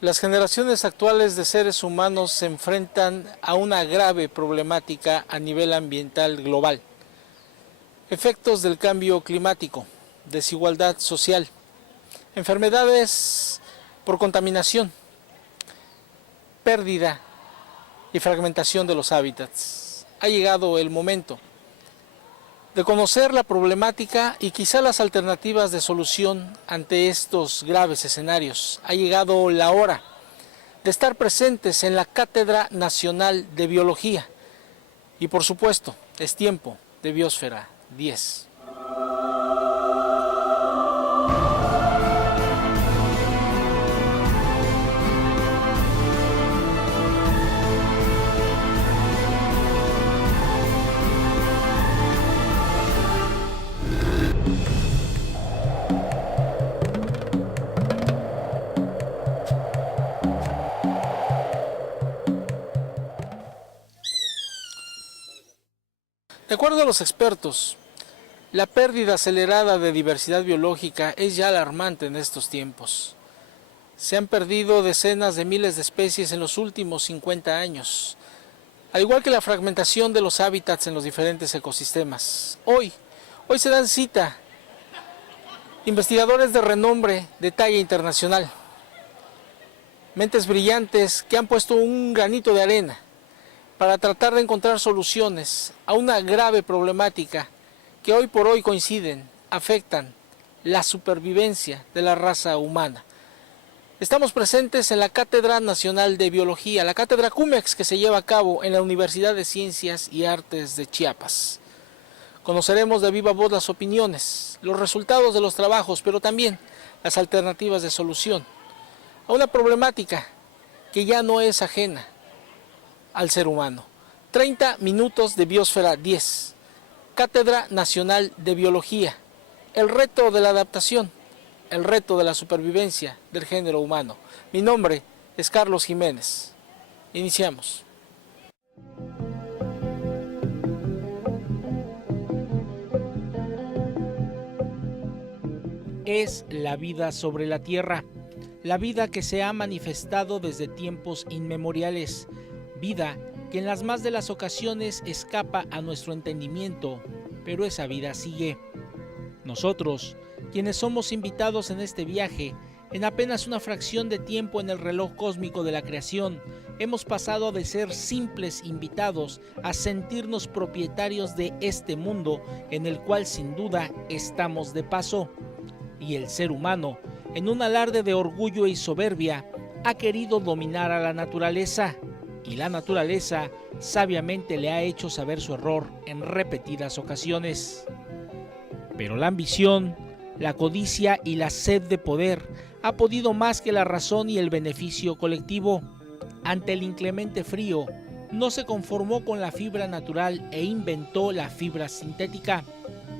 Las generaciones actuales de seres humanos se enfrentan a una grave problemática a nivel ambiental global. Efectos del cambio climático, desigualdad social, enfermedades por contaminación, pérdida y fragmentación de los hábitats. Ha llegado el momento de conocer la problemática y quizá las alternativas de solución ante estos graves escenarios. Ha llegado la hora de estar presentes en la Cátedra Nacional de Biología y por supuesto es tiempo de Biosfera 10. De acuerdo a los expertos, la pérdida acelerada de diversidad biológica es ya alarmante en estos tiempos. Se han perdido decenas de miles de especies en los últimos 50 años, al igual que la fragmentación de los hábitats en los diferentes ecosistemas. Hoy se dan cita investigadores de renombre de talla internacional, mentes brillantes que han puesto un granito de arena para tratar de encontrar soluciones a una grave problemática que hoy por hoy coinciden, afectan la supervivencia de la raza humana. Estamos presentes en la Cátedra Nacional de Biología, la Cátedra CUMEX, que se lleva a cabo en la Universidad de Ciencias y Artes de Chiapas. Conoceremos de viva voz las opiniones, los resultados de los trabajos, pero también las alternativas de solución a una problemática que ya no es ajena al ser humano. 30 minutos de Biosfera 10, Cátedra Nacional de Biología, el reto de la adaptación, el reto de la supervivencia del género humano. Mi nombre es Carlos Jiménez. Iniciamos. Es la vida sobre la Tierra, la vida que se ha manifestado desde tiempos inmemoriales, vida que en las más de las ocasiones escapa a nuestro entendimiento, pero esa vida sigue. Nosotros, quienes somos invitados en este viaje, en apenas una fracción de tiempo en el reloj cósmico de la creación, hemos pasado de ser simples invitados a sentirnos propietarios de este mundo en el cual sin duda estamos de paso. Y el ser humano, en un alarde de orgullo y soberbia, ha querido dominar a la naturaleza. Y la naturaleza sabiamente le ha hecho saber su error en repetidas ocasiones. Pero la ambición, la codicia y la sed de poder ha podido más que la razón y el beneficio colectivo. Ante el inclemente frío, no se conformó con la fibra natural e inventó la fibra sintética.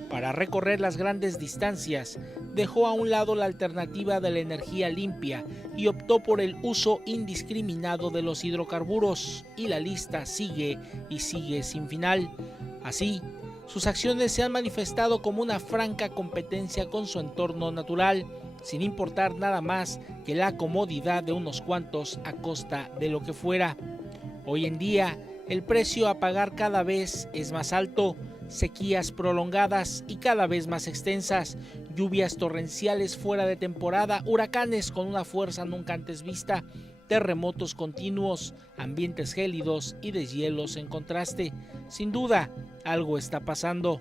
Para recorrer las grandes distancias, dejó a un lado la alternativa de la energía limpia y optó por el uso indiscriminado de los hidrocarburos, y la lista sigue y sigue sin final. Así, sus acciones se han manifestado como una franca competencia con su entorno natural, sin importar nada más que la comodidad de unos cuantos a costa de lo que fuera. Hoy en día, el precio a pagar cada vez es más alto. Sequías prolongadas y cada vez más extensas, lluvias torrenciales fuera de temporada, huracanes con una fuerza nunca antes vista, terremotos continuos, ambientes gélidos y deshielos en contraste. Sin duda, algo está pasando.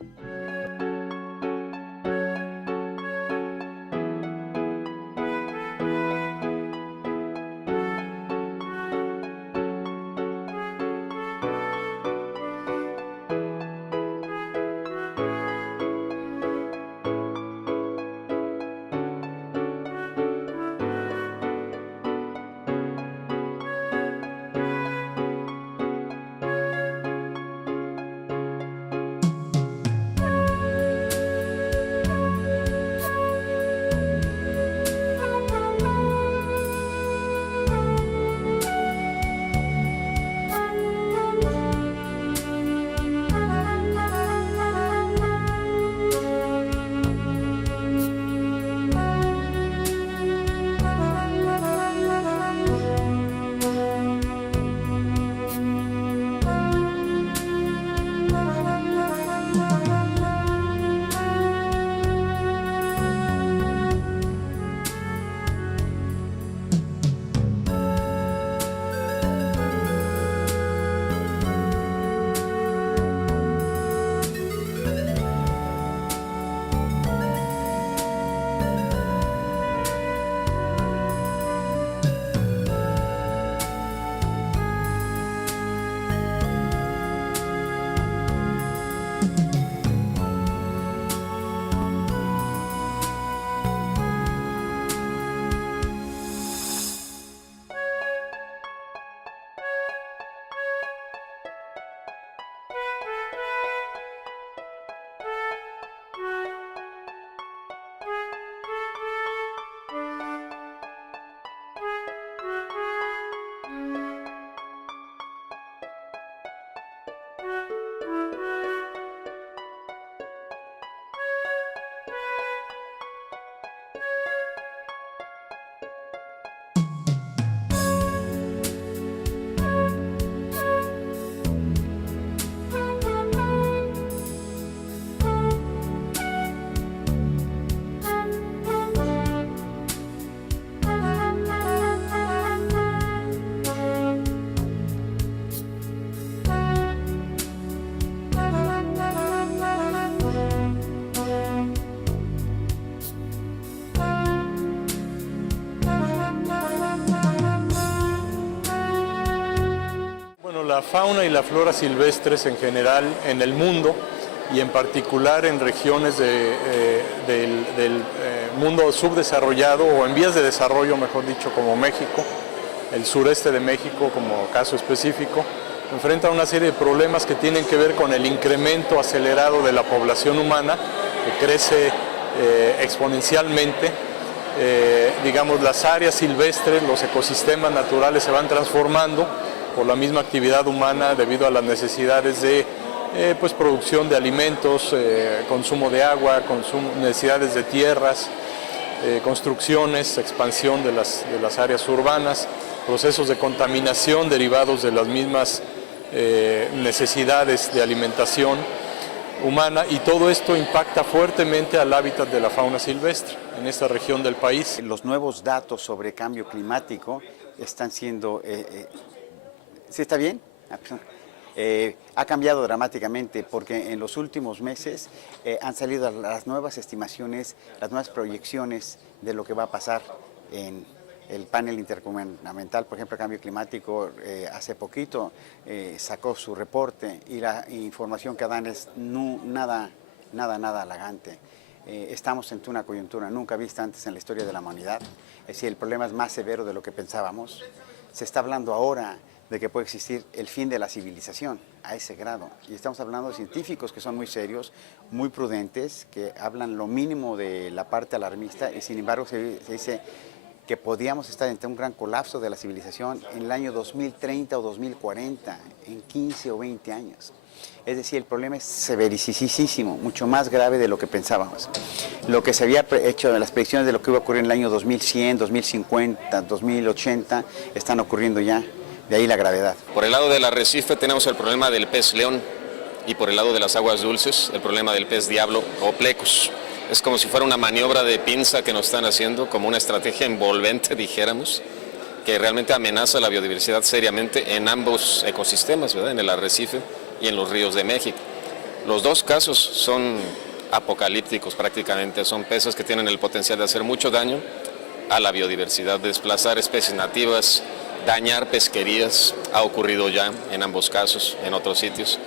La fauna y la flora silvestres en general en el mundo y en particular en regiones del mundo subdesarrollado o en vías de desarrollo, mejor dicho, como México, el sureste de México como caso específico, enfrenta una serie de problemas que tienen que ver con el incremento acelerado de la población humana, que crece exponencialmente. Digamos, las áreas silvestres, los ecosistemas naturales se van transformando por la misma actividad humana debido a las necesidades de pues producción de alimentos, consumo de agua, necesidades de tierras, construcciones, expansión de las áreas urbanas, procesos de contaminación derivados de las mismas necesidades de alimentación humana, y todo esto impacta fuertemente al hábitat de la fauna silvestre en esta región del país. Los nuevos datos sobre cambio climático están siendo... ¿Sí está bien? Ha cambiado dramáticamente porque en los últimos meses han salido las nuevas estimaciones, las nuevas proyecciones de lo que va a pasar en el panel intergubernamental, por ejemplo, Cambio Climático, hace poquito sacó su reporte y la información que dan es nada halagante. Estamos ante una coyuntura nunca vista antes en la historia de la humanidad, es decir, el problema es más severo de lo que pensábamos. Se está hablando ahora de que puede existir el fin de la civilización a ese grado. Y estamos hablando de científicos que son muy serios, muy prudentes, que hablan lo mínimo de la parte alarmista y sin embargo se dice que podíamos estar ante un gran colapso de la civilización en el año 2030 o 2040, en 15 o 20 años. Es decir, el problema es severísimo, mucho más grave de lo que pensábamos. Lo que se había hecho en las predicciones de lo que iba a ocurrir en el año 2100, 2050, 2080, están ocurriendo ya. De ahí la gravedad. Por el lado del arrecife tenemos el problema del pez león y por el lado de las aguas dulces el problema del pez diablo o plecos. Es como si fuera una maniobra de pinza que nos están haciendo, como una estrategia envolvente, dijéramos, que realmente amenaza la biodiversidad seriamente en ambos ecosistemas, ¿verdad? En el arrecife y en los ríos de México. Los dos casos son apocalípticos prácticamente, son peces que tienen el potencial de hacer mucho daño a la biodiversidad, desplazar especies nativas, dañar pesquerías. Ha ocurrido ya en ambos casos, en otros sitios.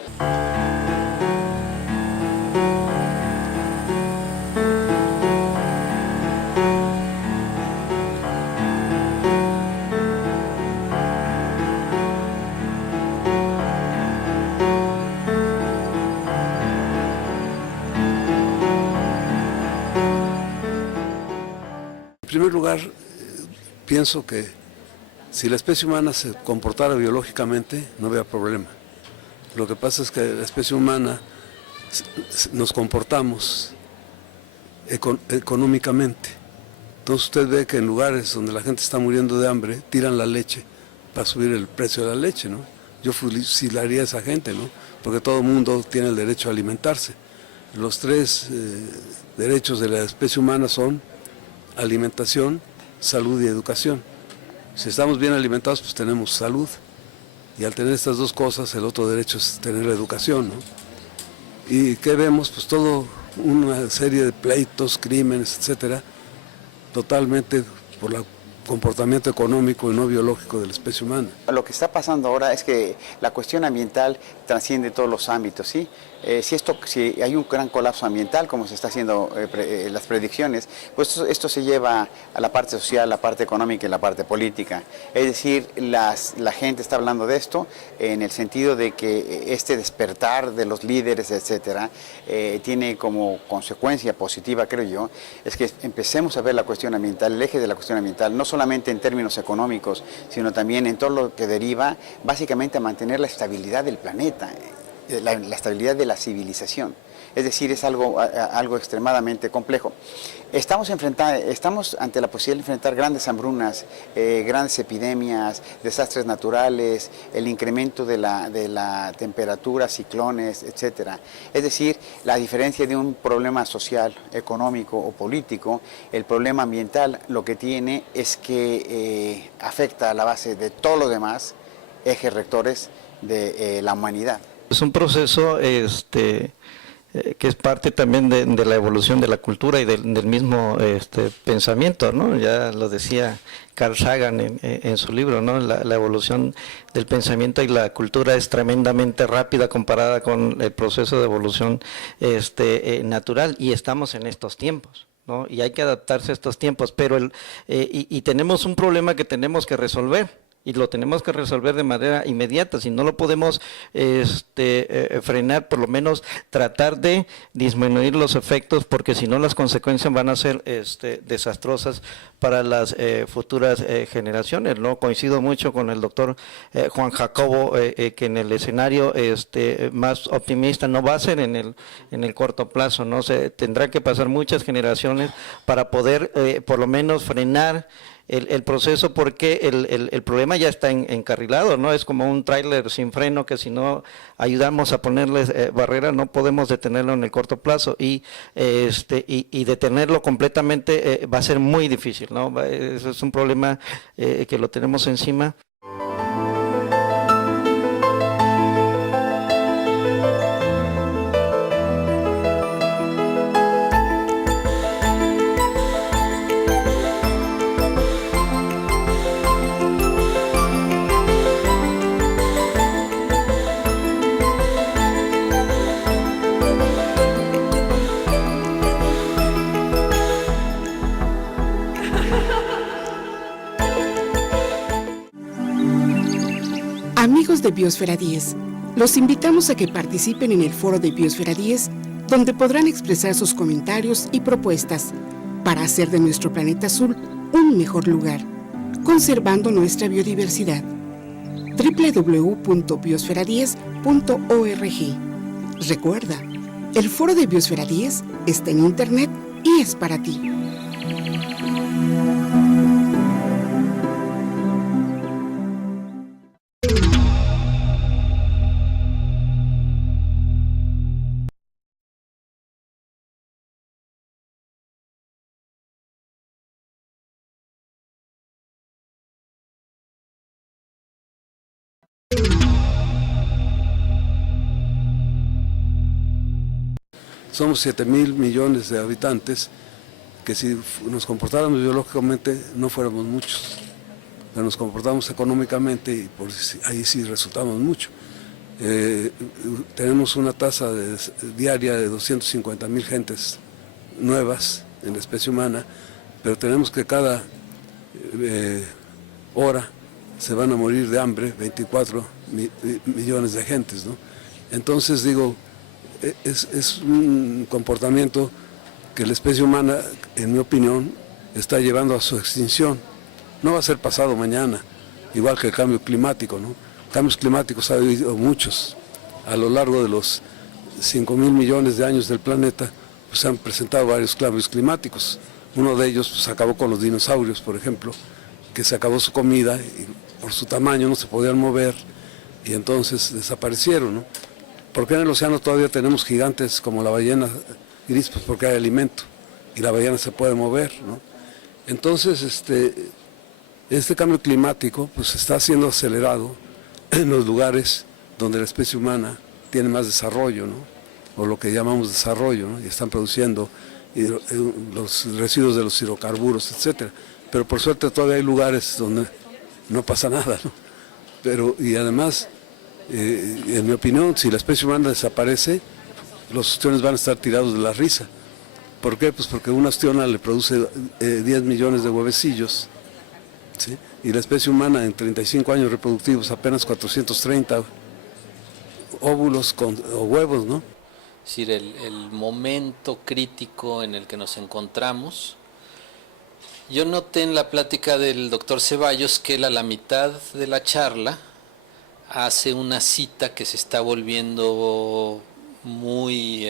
En primer lugar, pienso que si la especie humana se comportara biológicamente, no había problema. Lo que pasa es que la especie humana nos comportamos económicamente. Entonces usted ve que en lugares donde la gente está muriendo de hambre, tiran la leche para subir el precio de la leche, ¿no? Yo fusilaría a esa gente, ¿no? Porque todo el mundo tiene el derecho a alimentarse. Los tres derechos de la especie humana son alimentación, salud y educación. Si estamos bien alimentados, pues tenemos salud. Y al tener estas dos cosas, el otro derecho es tener educación, ¿no? ¿Y qué vemos? Pues toda una serie de pleitos, crímenes, etcétera, totalmente por el comportamiento económico y no biológico de la especie humana. Lo que está pasando ahora es que la cuestión ambiental trasciende todos los ámbitos, ¿sí? Si hay un gran colapso ambiental, como se está haciendo las predicciones, pues esto se lleva a la parte social, la parte económica y la parte política. Es decir, la gente está hablando de esto en el sentido de que este despertar de los líderes, etcétera, tiene como consecuencia positiva, creo yo, es que empecemos a ver la cuestión ambiental, el eje de la cuestión ambiental, no solamente en términos económicos, sino también en todo lo que deriva básicamente a mantener la estabilidad del planeta. La estabilidad de la civilización. Es decir, es algo extremadamente complejo. Estamos ante la posibilidad de enfrentar grandes hambrunas, grandes epidemias, desastres naturales, el incremento de la temperatura, ciclones, etc. Es decir, la diferencia de un problema social, económico o político, el problema ambiental lo que tiene es que afecta a la base de todo lo demás, ejes rectores de la humanidad. Es un proceso que es parte también de la evolución de la cultura y del mismo pensamiento, ¿no? Ya lo decía Carl Sagan en su libro, ¿no? La evolución del pensamiento y la cultura es tremendamente rápida comparada con el proceso de evolución natural, y estamos en estos tiempos, ¿no? Y hay que adaptarse a estos tiempos, pero y tenemos un problema que tenemos que resolver. Y lo tenemos que resolver de manera inmediata. Si no lo podemos frenar, por lo menos tratar de disminuir los efectos, porque si no las consecuencias van a ser desastrosas para las futuras generaciones, ¿no? Coincido mucho con el doctor Juan Jacobo, que en el escenario más optimista no va a ser en el corto plazo, ¿no? Tendrá que pasar muchas generaciones para poder por lo menos frenar el proceso, porque el problema ya está encarrilado, ¿no? Es como un tráiler sin freno que si no ayudamos a ponerles barreras no podemos detenerlo en el corto plazo, y detenerlo completamente va a ser muy difícil, ¿no? Eso es un problema que lo tenemos encima. Amigos de Biosfera 10, los invitamos a que participen en el foro de Biosfera 10, donde podrán expresar sus comentarios y propuestas para hacer de nuestro planeta azul un mejor lugar, conservando nuestra biodiversidad. www.biosfera10.org. Recuerda, el foro de Biosfera 10 está en internet y es para ti. Somos 7,000 millones de habitantes, que si nos comportáramos biológicamente no fuéramos muchos, pero nos comportamos económicamente y ahí sí resultamos mucho. Tenemos una tasa diaria de 250,000 gentes nuevas en la especie humana, pero tenemos que cada hora se van a morir de hambre 24 millones de gentes, ¿no? Entonces digo, es un comportamiento que la especie humana, en mi opinión, está llevando a su extinción. No va a ser pasado mañana, igual que el cambio climático, ¿no? Cambios climáticos ha habido muchos. A lo largo de los 5,000 millones de años del planeta, pues se han presentado varios cambios climáticos. Uno de ellos pues, acabó con los dinosaurios, por ejemplo, que se acabó su comida y por su tamaño no se podían mover y entonces desaparecieron, ¿no? ¿Por qué en el océano todavía tenemos gigantes como la ballena gris? Pues porque hay alimento y la ballena se puede mover, ¿no? Entonces, este cambio climático pues está siendo acelerado en los lugares donde la especie humana tiene más desarrollo, ¿no? O lo que llamamos desarrollo, ¿no? Y están produciendo los residuos de los hidrocarburos, etcétera. Pero por suerte todavía hay lugares donde no pasa nada, ¿no? Y además, en mi opinión, si la especie humana desaparece, los ostiones van a estar tirados de la risa. ¿Por qué? Pues porque una ostiona le produce 10 millones de huevecillos, ¿sí? Y la especie humana en 35 años reproductivos apenas 430 óvulos o huevos, ¿no? Es decir, el momento crítico en el que nos encontramos. Yo noté en la plática del doctor Ceballos que él a la mitad de la charla hace una cita que se está volviendo muy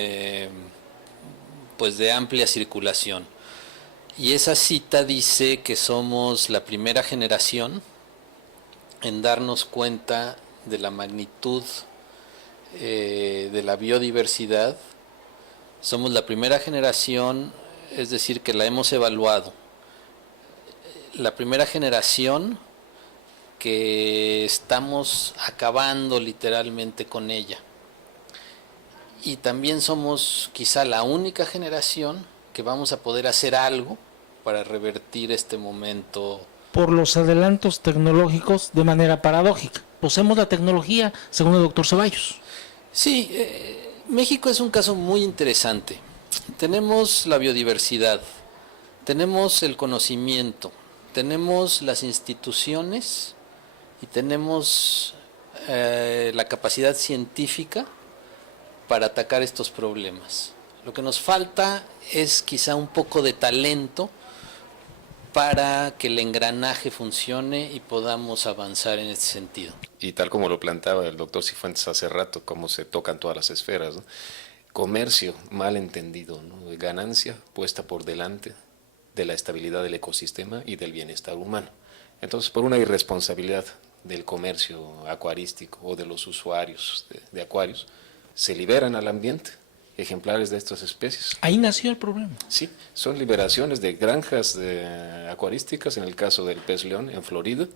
pues de amplia circulación, y esa cita dice que somos la primera generación en darnos cuenta de la magnitud de la biodiversidad. Somos la primera generación, es decir, que la hemos evaluado, la primera generación que estamos acabando literalmente con ella. y también somos quizá la única generación que vamos a poder hacer algo para revertir este momento. Por los adelantos tecnológicos de manera paradójica. Poseemos la tecnología, según el doctor Ceballos. Sí, México es un caso muy interesante. Tenemos la biodiversidad, tenemos el conocimiento, tenemos las instituciones y tenemos la capacidad científica para atacar estos problemas. Lo que nos falta es quizá un poco de talento para que el engranaje funcione y podamos avanzar en este sentido. Y tal como lo planteaba el doctor Cifuentes hace rato, cómo se tocan todas las esferas, ¿no? Comercio mal entendido, ¿no? Ganancia puesta por delante de la estabilidad del ecosistema y del bienestar humano. Entonces, por una irresponsabilidad del comercio acuarístico o de los usuarios de acuarios, se liberan al ambiente ejemplares de estas especies. Ahí nació el problema. Sí, son liberaciones de granjas acuarísticas, en el caso del pez león en Florida,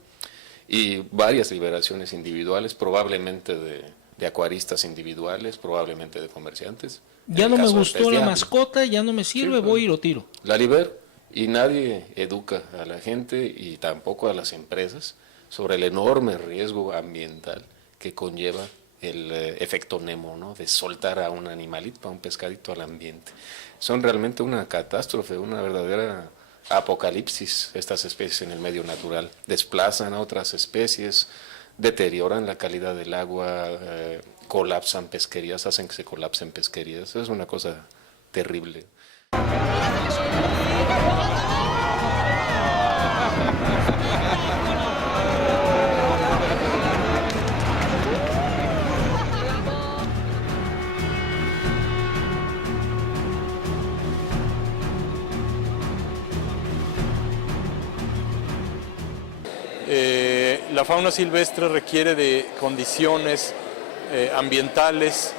y varias liberaciones individuales, probablemente de acuaristas individuales, probablemente de comerciantes. Ya no me gustó la mascota, ya no me sirve, Sí, voy y lo tiro. La libero y nadie educa a la gente y tampoco a las empresas sobre el enorme riesgo ambiental que conlleva el efecto Nemo, ¿no? De soltar a un animalito, a un pescadito al ambiente. Son realmente una catástrofe, una verdadera apocalipsis estas especies en el medio natural. Desplazan a otras especies, deterioran la calidad del agua, colapsan pesquerías, hacen que se colapsen pesquerías. Es una cosa terrible. La fauna silvestre requiere de condiciones ambientales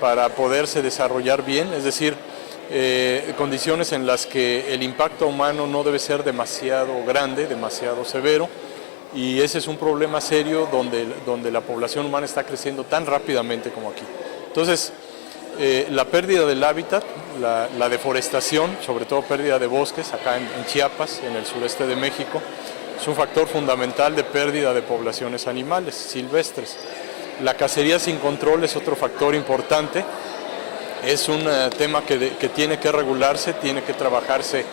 para poderse desarrollar bien, es decir, condiciones en las que el impacto humano no debe ser demasiado grande, demasiado severo, y ese es un problema serio donde la población humana está creciendo tan rápidamente como aquí. Entonces, la pérdida del hábitat, la deforestación, sobre todo pérdida de bosques, acá en Chiapas, en el sureste de México, es un factor fundamental de pérdida de poblaciones animales silvestres. La cacería sin control es otro factor importante. Es un tema que tiene que regularse, tiene que trabajarse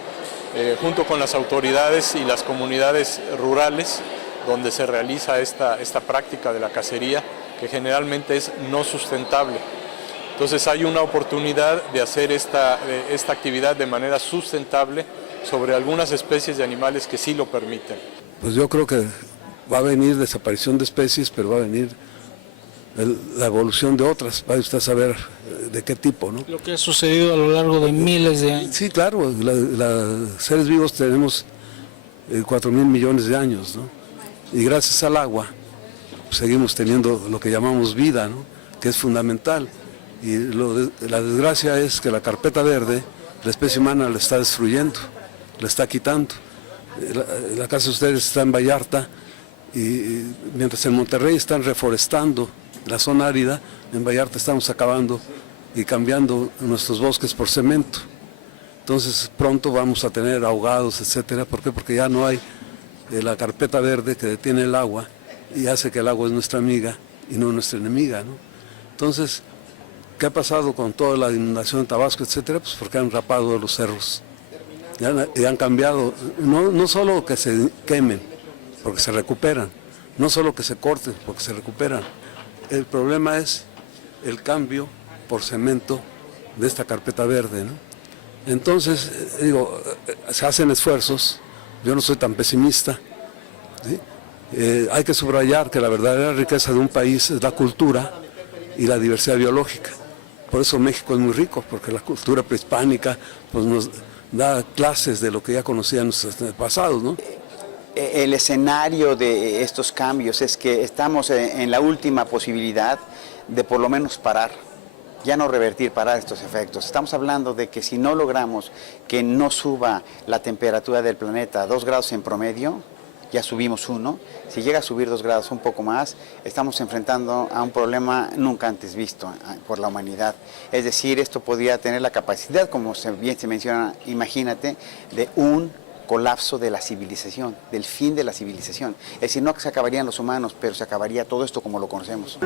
junto con las autoridades y las comunidades rurales donde se realiza esta práctica de la cacería, que generalmente es no sustentable. Entonces hay una oportunidad de hacer esta actividad de manera sustentable sobre algunas especies de animales que sí lo permiten. Pues yo creo que va a venir desaparición de especies, pero va a venir la evolución de otras. Va usted a saber de qué tipo, ¿no? Lo que ha sucedido a lo largo de miles de años. Sí, claro, seres vivos tenemos 4.000 millones de años, ¿no? Y gracias al agua pues, seguimos teniendo lo que llamamos vida, ¿no? Que es fundamental. Y la desgracia es que la carpeta verde, la especie humana la está destruyendo, la está quitando. La casa de ustedes está en Vallarta y mientras en Monterrey están reforestando la zona árida, en Vallarta estamos acabando y cambiando nuestros bosques por cemento. Entonces pronto vamos a tener ahogados, etcétera. ¿Por qué? Porque ya no hay la carpeta verde que detiene el agua y hace que el agua es nuestra amiga y no nuestra enemiga, ¿no? Entonces, ¿qué ha pasado con toda la inundación en Tabasco, etcétera? Pues porque han rapado los cerros. Y han cambiado, no solo que se quemen, porque se recuperan, no solo que se corten, porque se recuperan. El problema es el cambio por cemento de esta carpeta verde, ¿no? Entonces, digo, se hacen esfuerzos, yo no soy tan pesimista, ¿sí? Hay que subrayar que la verdadera riqueza de un país es la cultura y la diversidad biológica. Por eso México es muy rico, porque la cultura prehispánica pues, nos da clases de lo que ya conocían nuestros pasados, ¿no? El escenario de estos cambios es que estamos en la última posibilidad de por lo menos parar, ya no revertir, parar estos efectos. Estamos hablando de que si no logramos que no suba la temperatura del planeta a 2 grados en promedio, ya subimos 1, si llega a subir 2 grados un poco más, estamos enfrentando a un problema nunca antes visto por la humanidad. Es decir, esto podría tener la capacidad, como bien se menciona, imagínate, de un colapso de la civilización, del fin de la civilización. Es decir, no que se acabarían los humanos, pero se acabaría todo esto como lo conocemos.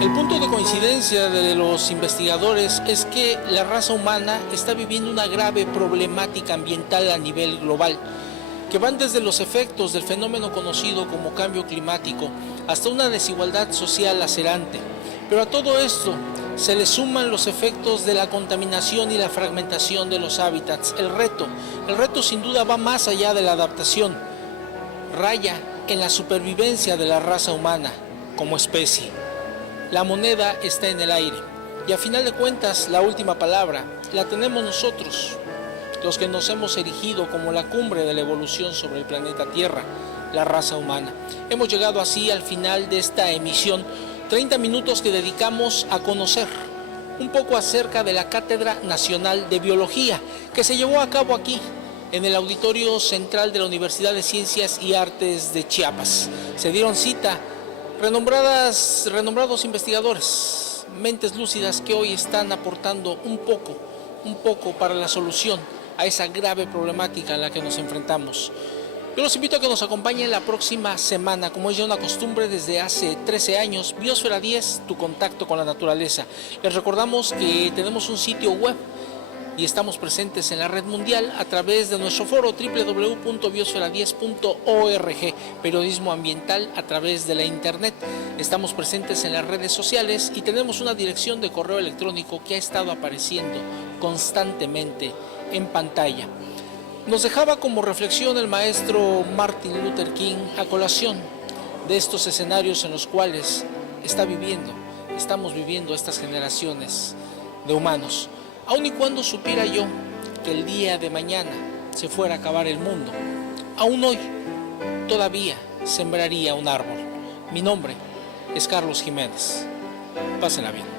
El punto de coincidencia de los investigadores es que la raza humana está viviendo una grave problemática ambiental a nivel global, que van desde los efectos del fenómeno conocido como cambio climático hasta una desigualdad social lacerante. Pero a todo esto se le suman los efectos de la contaminación y la fragmentación de los hábitats. El reto sin duda va más allá de la adaptación, raya en la supervivencia de la raza humana como especie. La moneda está en el aire y a final de cuentas la última palabra la tenemos nosotros, los que nos hemos erigido como la cumbre de la evolución sobre el planeta Tierra, la raza humana. Hemos llegado así al final de esta emisión, 30 minutos que dedicamos a conocer un poco acerca de la Cátedra Nacional de Biología que se llevó a cabo aquí en el Auditorio Central de la Universidad de Ciencias y Artes de Chiapas. Se dieron cita renombrados investigadores, mentes lúcidas que hoy están aportando un poco para la solución a esa grave problemática a la que nos enfrentamos. Yo los invito a que nos acompañen la próxima semana, como es ya una costumbre desde hace 13 años, Biosfera 10, tu contacto con la naturaleza. Les recordamos que tenemos un sitio web y estamos presentes en la red mundial a través de nuestro foro www.biosfera10.org, periodismo ambiental a través de la internet. Estamos presentes en las redes sociales y tenemos una dirección de correo electrónico que ha estado apareciendo constantemente en pantalla. Nos dejaba como reflexión el maestro Martin Luther King a colación de estos escenarios en los cuales estamos viviendo estas generaciones de humanos. Aun y cuando supiera yo que el día de mañana se fuera a acabar el mundo, aún hoy todavía sembraría un árbol. Mi nombre es Carlos Jiménez. Pásenla bien.